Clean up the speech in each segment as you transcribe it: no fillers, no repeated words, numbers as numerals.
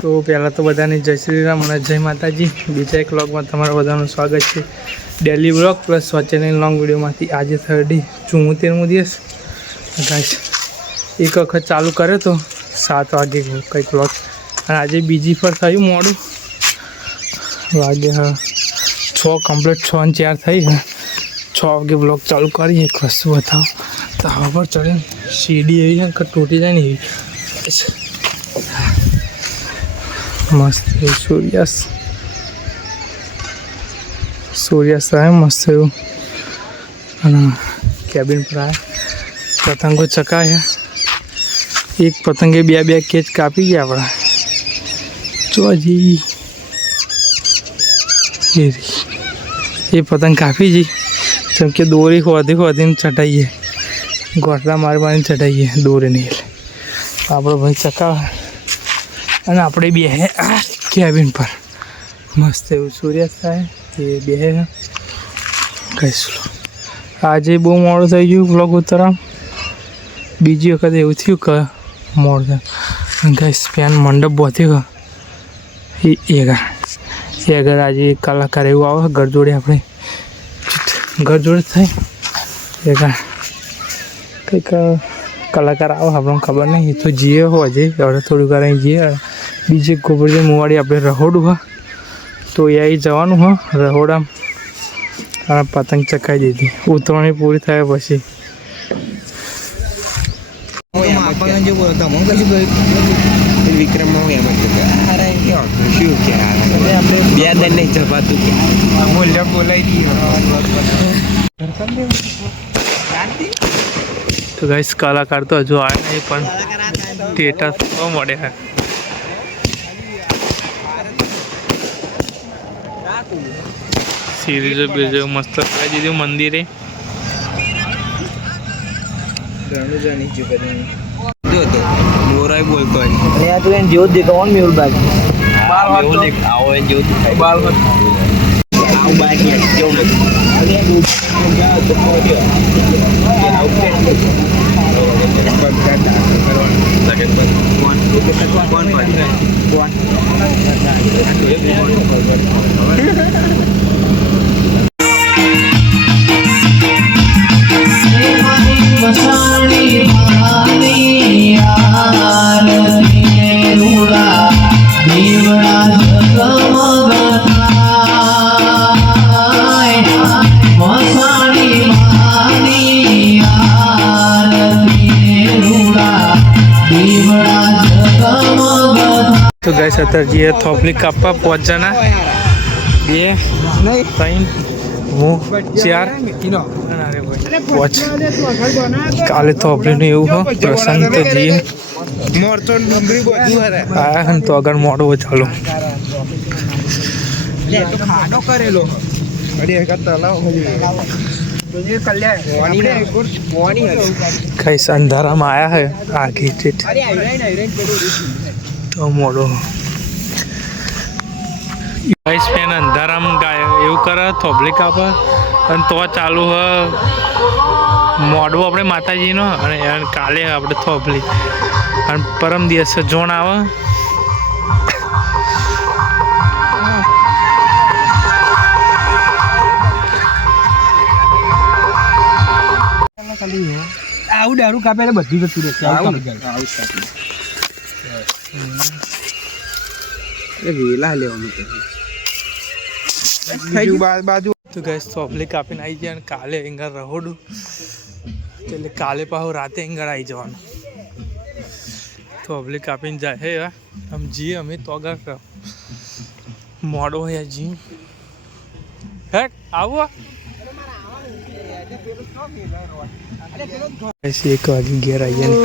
તો પહેલાં તો બધાને જય શ્રી રામ અને જય માતાજી. બીજા એક વ્લોગમાં તમારા બધાનું સ્વાગત છે. ડેલી વ્લોગ પ્લસ વચ્ચેની લોંગ વિડીયોમાંથી આજે 74મો દિવસ. ગાઈસ એક વખત ચાલુ કર્યો તો 7 વાગે કંઈક વ્લોગ, અને આજે બીજી પર થયું મોડું વાગે. હા 6 કમ્પ્લીટ 6 અને 4 થઈ. 6 વાગે વ્લોગ ચાલુ કરીએ. એક વસ્તુ બતાવો તો હવા પર ચડે સીડી એવી છે કે તૂટી જાય ને એવી મસ્ત. સૂર્યાસ્ત આવે મસ્ત એવું. અને કેબિન પર આવે પતંગો ચકાયા. એક પતંગે બે કેચ કાપી ગયા આપણા. ચોજી એ પતંગ કાપી જઈ જેમ કે દોરી હોધીને ચટાઈએ, ગોટલા મારીને ચટાઈએ દોરી નહીં. એટલે આપણો ભાઈ ચકાવે અને આપણે બે કેબિન પર મસ્ત એવું સૂર્યાસ્ત થાય એ બે કહીશું. આજે બહુ મોડું થઈ ગયું વ્લોગ ઉતારવા. બીજી વખત એવું થયું કે મોડું થાય. ગાઈસ ફેન મંડપ બોધ્યો એ આગળ આજે કલાકાર એવું આવે ઘર જોડે, આપણે ઘર જોડે થાય એ કંઈક કલાકાર આવે આપણને ખબર નહીં. તો જઈએ હો હજે હવે થોડું વાર અહીં જઈએ. બીજે ગોબરજી મુવાડી આપણે રહોડું હા તો એ અહીં જવાનું હા રહોડામાં. અને પતંગ ચકાઈ દીધી. ઉતરણી પૂરી થાય પછી વિક્રમ એમ જ શું કે બે દન નહીં જવાતું કે બોલાવી દઈએ. તો ગાઈસ કલાકાર તો હજુ આવે નહીં પણ સ્ટેટસ તો મળે હે. સિરીઝો બીજો મસ્ત લગાવી દીધું મંદિરે. મોરાય બોલતો જેવો દેખાવો ને મેહુલ બાકી આવો જેવું બાલ તો ગાઈસ અત્યારે જે થોપલી કાપવા 5 જણા 2 3 હું 4 કાલે થોપલીનું એવું હો પ્રસંગ તો જઈએ આયા તો આગળ મોડું ચાલો કઈ અંધારામાં આયા હે આખી તો મોડો ગાઈસ ફેન અંધારામાં ગાય એવું કરે થોભલી કાપે અને તો ચાલુ હ મોડું આપણે માતાજીનો. અને કાલે આપણે થોભલી અને પરમ દિવસે જોણ આવે. આવું દારૂ કાપે એટલે બધી જતું રહેશે. વેલા લેવાનું બાજુ. તો ગાઈસ થોભલી કાપીને આવી જાય અને કાલે એંગર રહોડું એટલે કાલે પાછું રાતે એંગર આવી જવાનું. થોભલી કાપીને જાય હે આમ જઈએ અમે તો આગળ મોડો હોય જી હે આવો 1 વાગે ઘેર આવી ગયા.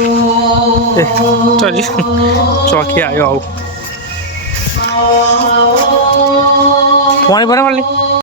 ચોકી આવ્યો આવું પાણી બરાબર